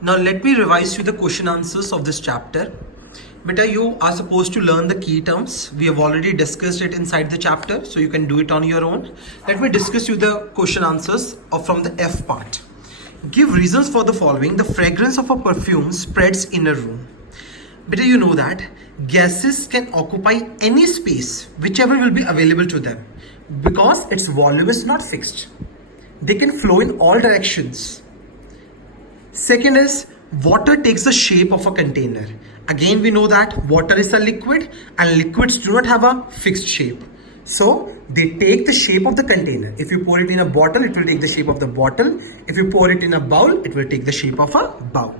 Now let me revise you the question answers of this chapter. Beta, you are supposed to learn the key terms. We have already discussed it inside the chapter, so you can do it on your own. Let me discuss you the question answers from the F part. Give reasons for the following. The fragrance of a perfume spreads in a room. Beta, you know that gases can occupy any space, whichever will be available to them, because its volume is not fixed. They can flow in all directions. Second is water takes the shape of a container. Again, we know that water is a liquid and liquids do not have a fixed shape. So they take the shape of the container. If you pour it in a bottle, it will take the shape of the bottle. If you pour it in a bowl, it will take the shape of a bowl.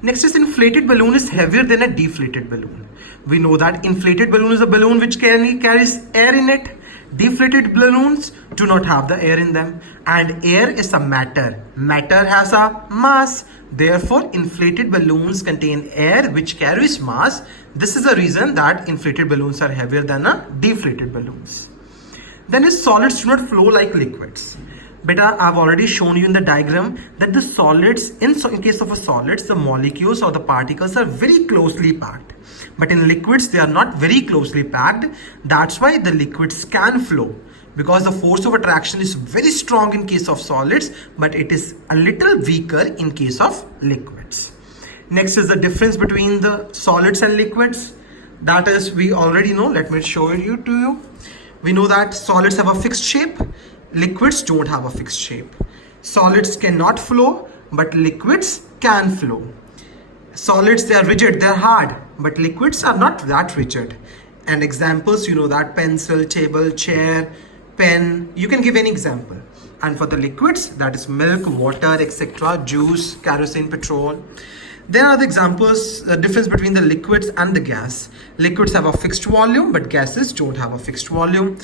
Next is inflated balloon is heavier than a deflated balloon. We know that inflated balloon is a balloon which carries air in it. Deflated balloons do not have the air in them, and air is a matter. Matter has a mass. Therefore, inflated balloons contain air which carries mass. This is the reason that inflated balloons are heavier than a deflated balloons. Then is solids do not flow like liquids. Beta, I've already shown you in the diagram that the solids, in case of a solids, the molecules or the particles are very closely packed. But in liquids, they are not very closely packed. That's why the liquids can flow, because the force of attraction is very strong in case of solids, but it is a little weaker in case of liquids. Next is the difference between the solids and liquids. That is, we already know. Let me show it to you. We know that solids have a fixed shape. Liquids don't have a fixed shape. Solids cannot flow, but liquids can flow. Solids, they are rigid, they are hard, but liquids are not that rigid. And examples, you know that pencil, table, chair, pen, you can give any example. And for the liquids, that is milk, water, etc., juice, kerosene, petrol. There are the examples, the difference between the liquids and the gas. Liquids have a fixed volume, but gases don't have a fixed volume.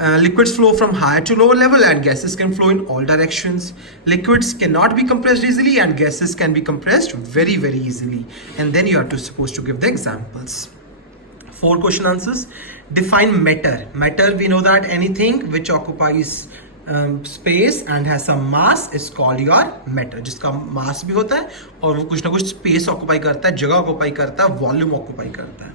Liquids flow from higher to lower level and gases can flow in all directions. Liquids cannot be compressed easily and gases can be compressed very, very easily. And then you are supposed to give the examples. 4 question answers. Define matter. Matter, we know that anything which occupies space and has some mass is called your matter. जिसका mass भी होता है और वो कुछ ना कुछ space occupy करता है, जगह occupy करता है, volume occupy करता है.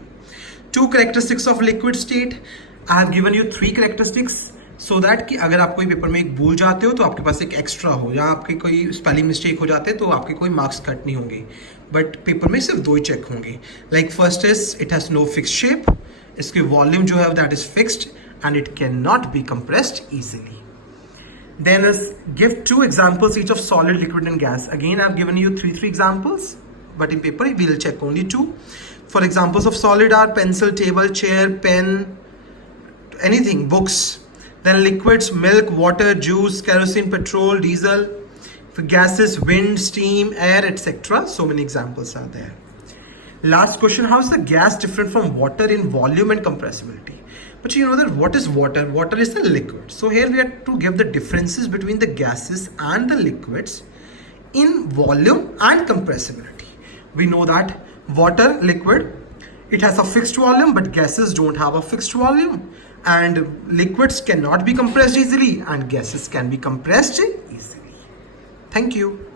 2 characteristics of liquid state. I have given you 3 characteristics so that कि अगर आप कोई पेपर में एक भूल जाते हो तो आपके पास एक एक्स्ट्रा हो, या आपके कोई स्पेलिंग मिस्टेक हो जाते हैं तो आपके कोई मार्क्स कट नहीं होंगे, बट पेपर में सिर्फ 2 ही चेक होंगे. Like first is it has no fixed shape. इसकी वॉल्यूम जो है that is fixed and it can not be compressed easily. Then is give 2 examples each of solid, liquid and gas. Again, I have given you 3 examples, but in paper we will check only 2. For examples of solid are pencil, table, chair, pen, anything, books. Then liquids, milk, water, juice, kerosene, petrol, diesel. For gases, wind, steam, air, etc. So many examples are there. Last question, how is the gas different from water in volume and compressibility? But you know that what is water? Water is the liquid. So here we have to give the differences between the gases and the liquids in volume and compressibility. We know that water, liquid, it has a fixed volume, but gases don't have a fixed volume. And liquids cannot be compressed easily and gases can be compressed easily. Thank you.